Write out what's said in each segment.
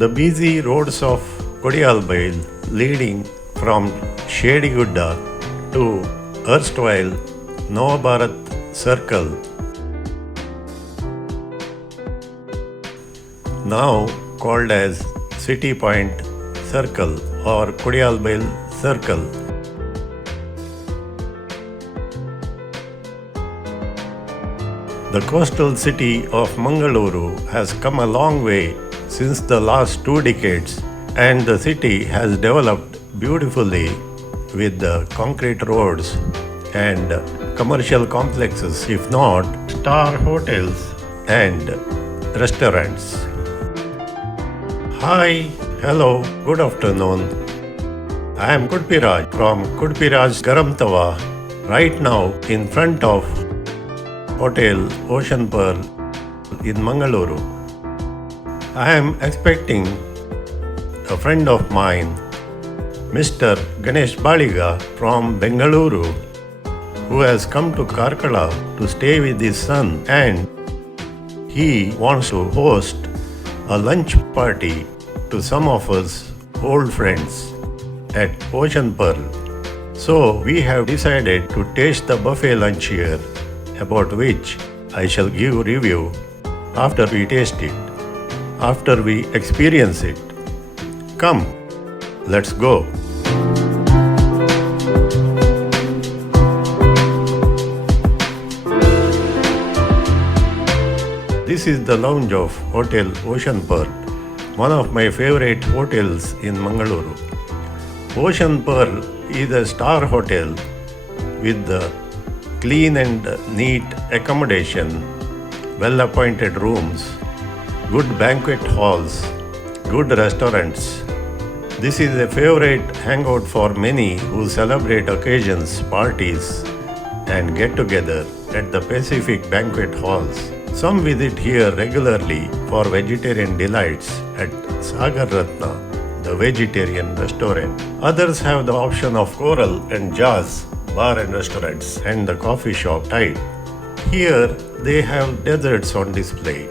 The busy roads of Kodialbail leading from Shedigudda to erstwhile Navabharat Circle, now called as City Point Circle or Kodialbail Circle. The coastal city of Mangaluru has come a long way since the last 2 decades, and the city has developed beautifully with the concrete roads and commercial complexes, if not star hotels and restaurants. Hi, hello, good afternoon. I am Kudpiraj from Kudpiraj Garam Tawa, right now in front of Hotel Ocean Pearl in Mangaluru. I am expecting a friend of mine, Mr. Ganesh Baliga from Bengaluru, who has come to Karkala to stay with his son, and he wants to host a lunch party to some of us old friends at Ocean Pearl. So we have decided to taste the buffet lunch here, about which I shall give review after we taste it, after we experience it. Come, let's go. This is the lounge of Hotel Ocean Pearl, one of my favorite hotels in Mangaluru. Ocean Pearl is a star hotel with the clean and neat accommodation, well-appointed rooms, good banquet halls, good restaurants. This is a favorite hangout for many who celebrate occasions, parties, and get together at the Pacific banquet halls. Some visit here regularly for vegetarian delights at Sagar Ratna, the vegetarian restaurant. Others have the option of Coral and Jazz bar and restaurants and the coffee shop type. Here they have desserts on display,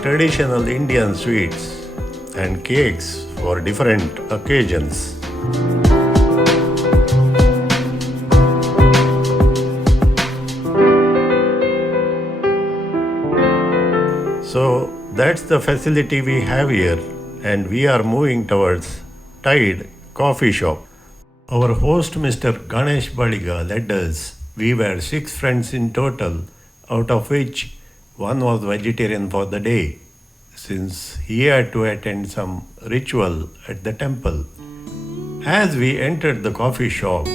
traditional Indian sweets and cakes for different occasions. So that's the facility we have here, and we are moving towards Tide Coffee Shop. Our host Mr. Ganesh Baliga led us. We were 6 friends in total, out of which one was vegetarian for the day, since he had to attend some ritual at the temple. As we entered the coffee shop,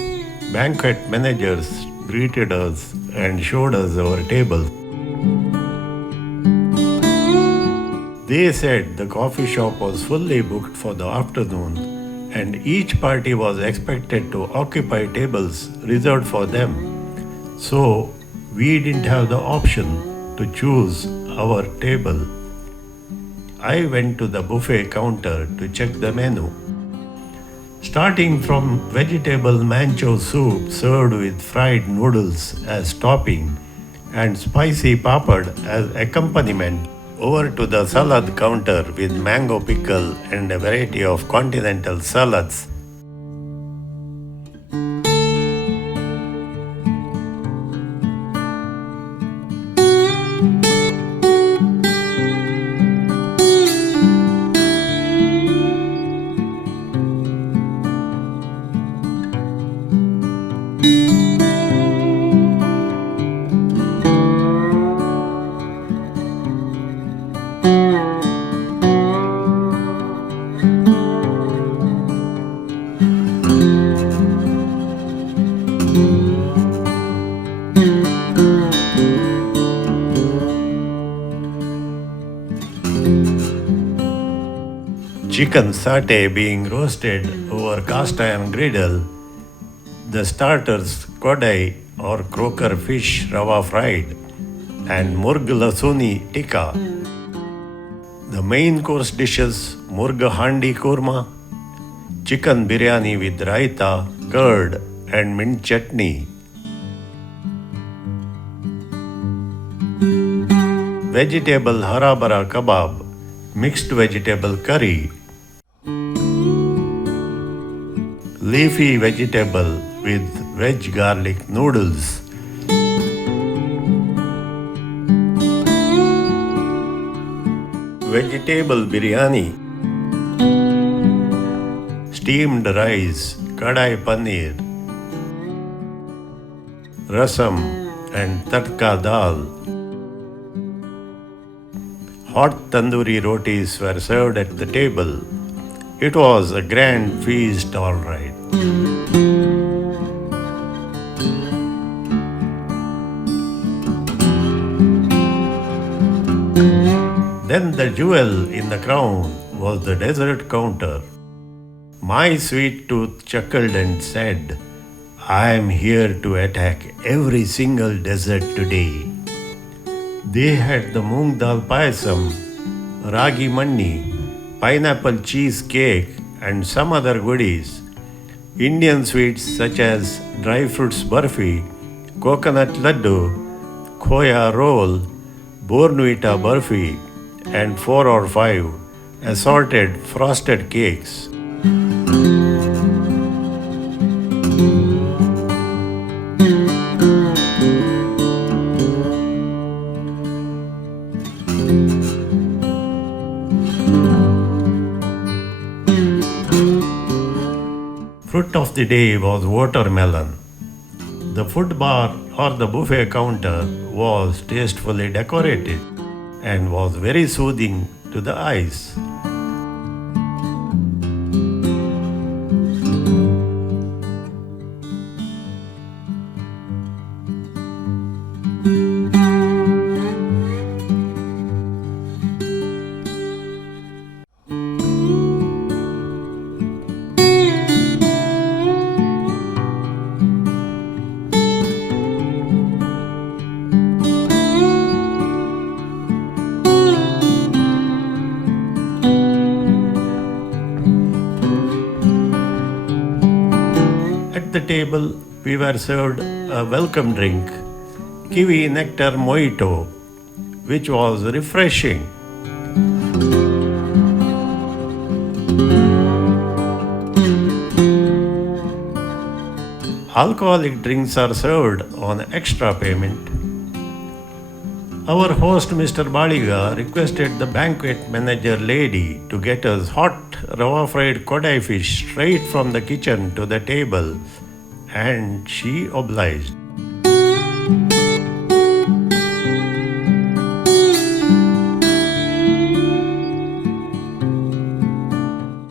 banquet managers greeted us and showed us our table. They said the coffee shop was fully booked for the afternoon, and each party was expected to occupy tables reserved for them. So we didn't have the option to choose our table. I went to the buffet counter to check the menu. Starting from vegetable mancho soup served with fried noodles as topping and spicy papad as accompaniment, over to the salad counter with mango pickle and a variety of continental salads. Chicken satay being roasted over cast iron griddle, the starters kodai or croaker fish rava fried, and murg lasuni tikka. The main course dishes murg handi korma, chicken biryani with raita, curd and mint chutney. vegetable harabara kebab, mixed vegetable curry, leafy vegetable with veg garlic noodles, vegetable biryani, steamed rice, kadai paneer, rasam and tadka dal. Hot tandoori rotis were served at the table. It was a grand feast, all right. Then the jewel in the crown was the dessert counter. My sweet tooth chuckled and said, I am here to attack every single dessert today. They had the moong dal payasam, ragi manni, pineapple cheese cake, and some other goodies. Indian sweets such as dry fruits burfi, coconut laddu, khoya roll, bornvita burfi, and 4 or 5 assorted frosted cakes. Fruit of the day was watermelon. The food bar or the buffet counter was tastefully decorated and was very soothing to the eyes. At the table, we were served a welcome drink, kiwi nectar mojito, which was refreshing. Alcoholic drinks are served on extra payment. Our host, Mr. Baliga, requested the banquet manager lady to get us hot rava fried kodai fish straight from the kitchen to the table, and she obliged.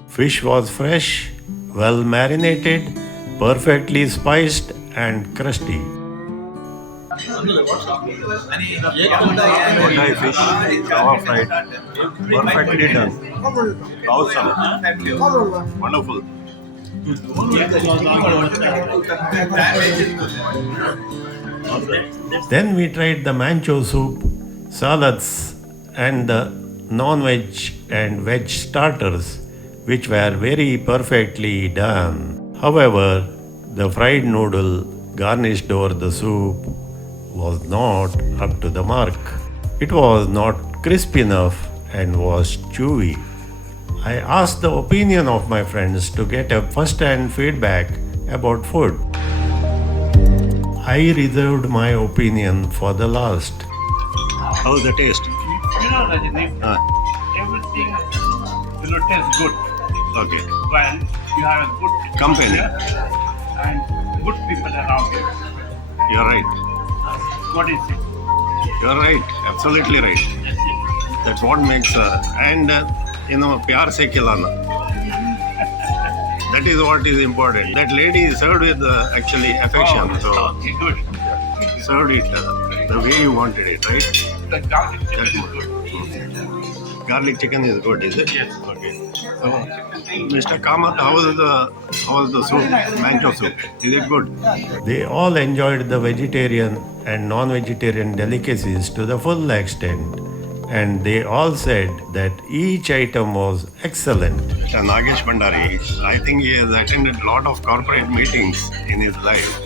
Fish was fresh, well marinated, perfectly spiced, and crusty. Kodai fish, rava fried, perfectly done. Awesome. Wonderful. Then we tried the mancho soup, salads, and the non-veg and veg starters, which were very perfectly done. However, the fried noodle garnished over the soup was not up to the mark. It was not crisp enough and was chewy. I asked the opinion of my friends to get a first-hand feedback about food. I reserved my opinion for the last. How's the taste? Rajni, everything taste good. Okay. When you have a good Company. and good people around you. You're right. What is it? You're right. Absolutely right. That's what makes pyar se khilana. That is what is important. That lady is served with actually affection. So Okay, good. served it the way you wanted it, right? The garlic chicken That's is good. good. Garlic chicken is good, is it? Yes. Okay. So, Mr. Kamath, how is the soup? Mancho soup. Is it good? They all enjoyed the vegetarian and non-vegetarian delicacies to the full extent, and they all said that each item was excellent. Nagesh Bhandari, I think he has attended a lot of corporate meetings in his life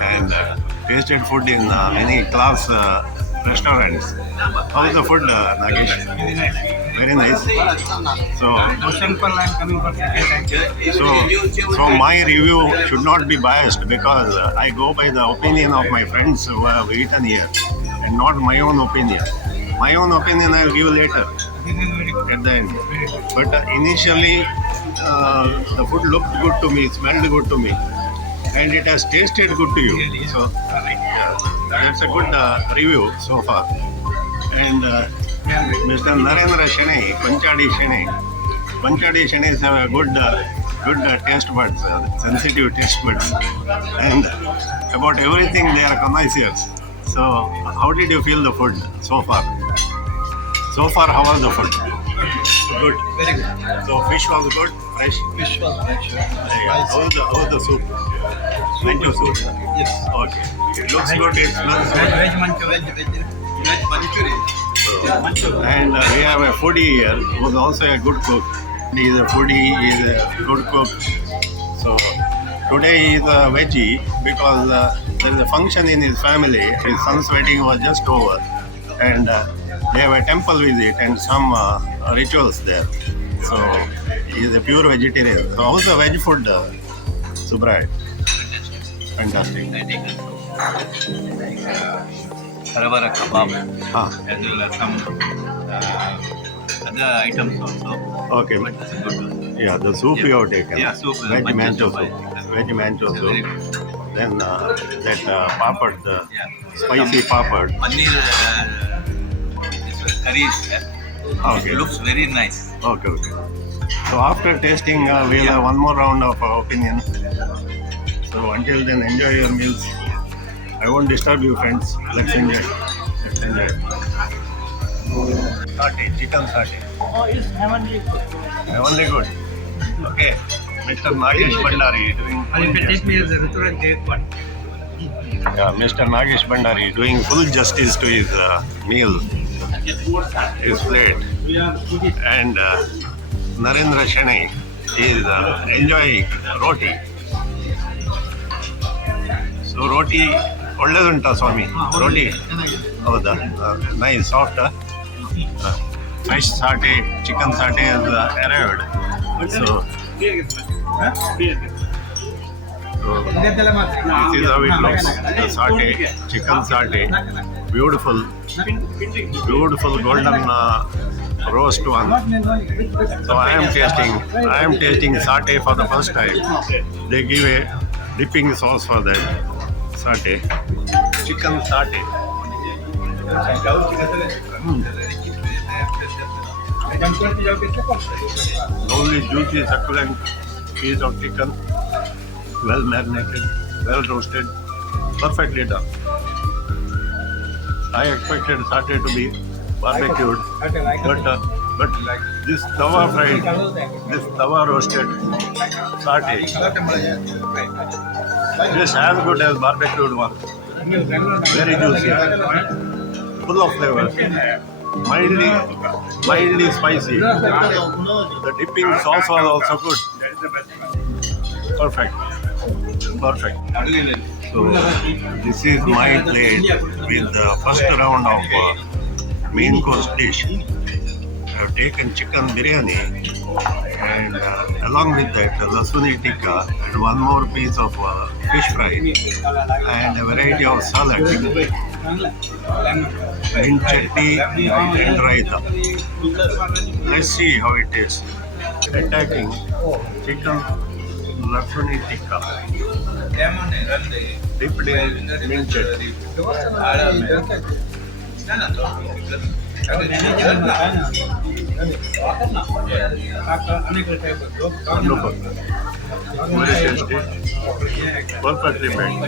and tasted food in many class restaurants. How's the food, Nagesh? Very nice. Very nice. So, Ocean Pearl, I'm coming for second time. so my review should not be biased because I go by the opinion of my friends who have eaten here and not my own opinion. My own opinion I will give later This is very good. at the end. Very good. But initially, the food looked good to me, smelled good to me, and it has tasted good to you. So that's a good review so far. And Mr. Narendra Shenai, Panchadi Shenays have a good taste buds, sensitive taste buds, and about everything they are connoisseurs. So, how did you feel the food so far? So far, how was the food? Good. Very good. So, fish was good, fresh. Fish was fresh. How was the soup? Mango soup. Yes. Okay. It looks good. It smells good. Veg manchurian. Veg manchurian. And we have a foodie here who is also a good cook. He is a foodie, he is a good cook. So today he is a veggie because there is a function in his family. His son's wedding was just over and they have a temple visit and some rituals there. So he is a pure vegetarian. So how's the veg food, Subraj? Fantastic. Flavour kebab Ah, as well as some other items also. okay. But it's good. Yeah, the soup you have taken. Yeah, soup, Veg mancho mancho soup. soup. Veg mancho Very soup. good. Then that papad, the Yeah. spicy Some papad. Paneer this curry is there. Okay. It looks very nice. Okay, okay. So after tasting, we'll have one more round of opinion. So until then, enjoy your meals. I won't disturb you, friends. Let's enjoy. Let's enjoy. Satay, chicken satay. Oh, it's heavenly good. Only good. Okay. Mr. Nagesh Bhandari doing And you can take me as a restaurant take one. yeah, Mr. Nagesh Bhandari doing full justice to his meal, his plate. And Narendra Shenai is enjoying roti. So roti, ಒಳ್ಳೆದುಂಟಾ ಸ್ವಾಮಿ ರೋಟಿ ಹೌದಾ nice soft fresh satay chicken satay is arrived. So this is how it looks. The satay, chicken satay, beautiful golden roast one. So I am tasting satay for the first time. They give a dipping sauce for that satay, chicken satay. Lovely juicy succulent piece of chicken, well marinated, well roasted, perfectly done. I expected satay to be barbecued, but this tawa fried, this tawa roasted satay is as good as barbecued one. Very juicy, full of flavor, mildly spicy. The dipping sauce was also good. Perfect. So this is my plate with the first round of main course dish. I have taken chicken biryani and along with that lasuni tikka and one more piece of fish fry and a variety of salad, mint chutney and raita. Let's see how it tastes. Attacking chicken lasuni tikka dipped in mint chutney. Wonderful. Very tasty. Perfectly made.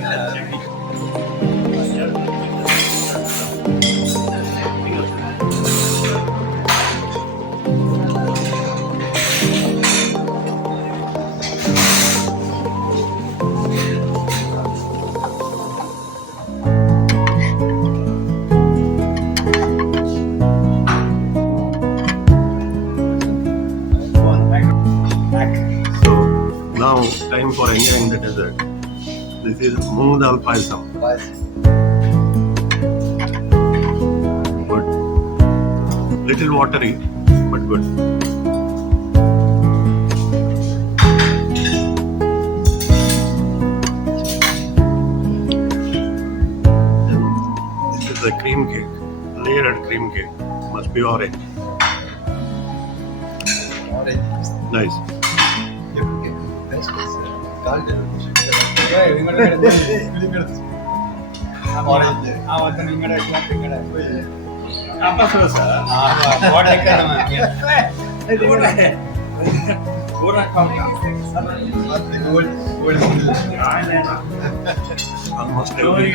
Now, time for enjoying the dessert. This is moong dal payasam. Little watery, but good. This is a cream cake, layered cream cake. Must be orange. Nice. Almost every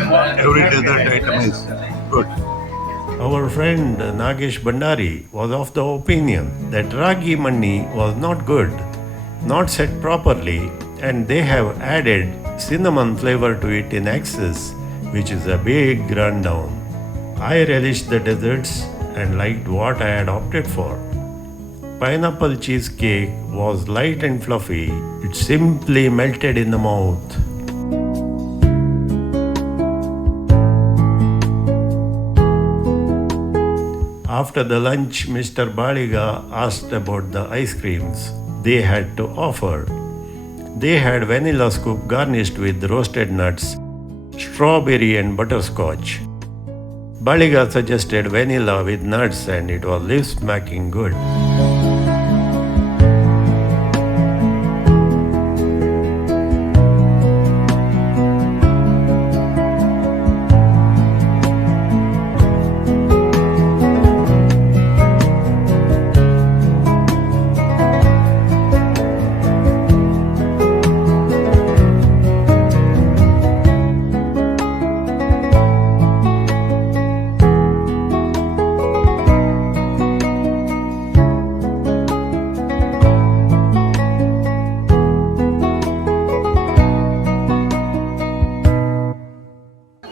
dessert item is good. Our friend Nagesh Bandari was of the opinion that ragi mani was not good, not set properly, and they have added cinnamon flavor to it in excess, which is a big rundown. I relished the desserts and liked what I had opted for. Pineapple cheesecake was light and fluffy. It simply melted in the mouth. After the lunch, Mr. Baliga asked about the ice creams they had to offer. They had vanilla scoop garnished with roasted nuts, strawberry and butterscotch. Baliga suggested vanilla with nuts and it was lip-smacking good.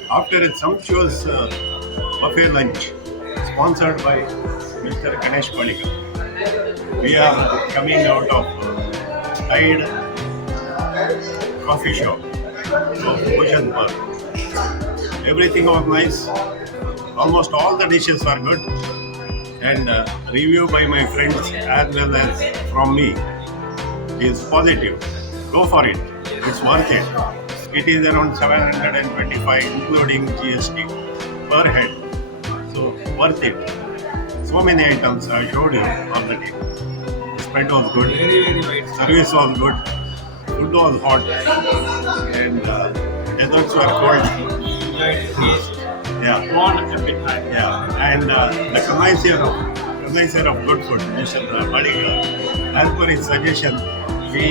After a sumptuous buffet lunch sponsored by Mr. Ganesh Baliga, we are coming out of Tide coffee shop of Ocean Pearl. Everything was nice. Almost all the dishes were good, and review by my friends as well as from me is positive. Go for it. It's worth it. It is around 725 including GST per head. So worth it. So many items I showed you on the day. The spread was good. Service was good. Food was hot. And desserts were cold. Yeah. Yeah. And the connoisseur of good food, Mr. Baliga, as per his suggestion, we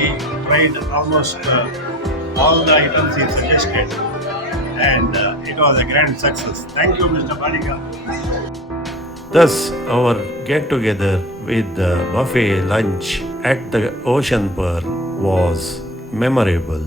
tried almost all the items he suggested, and it was a grand success. Thank you, Mr. Baliga. Thus, our get together with the buffet lunch at the Ocean Pearl was memorable.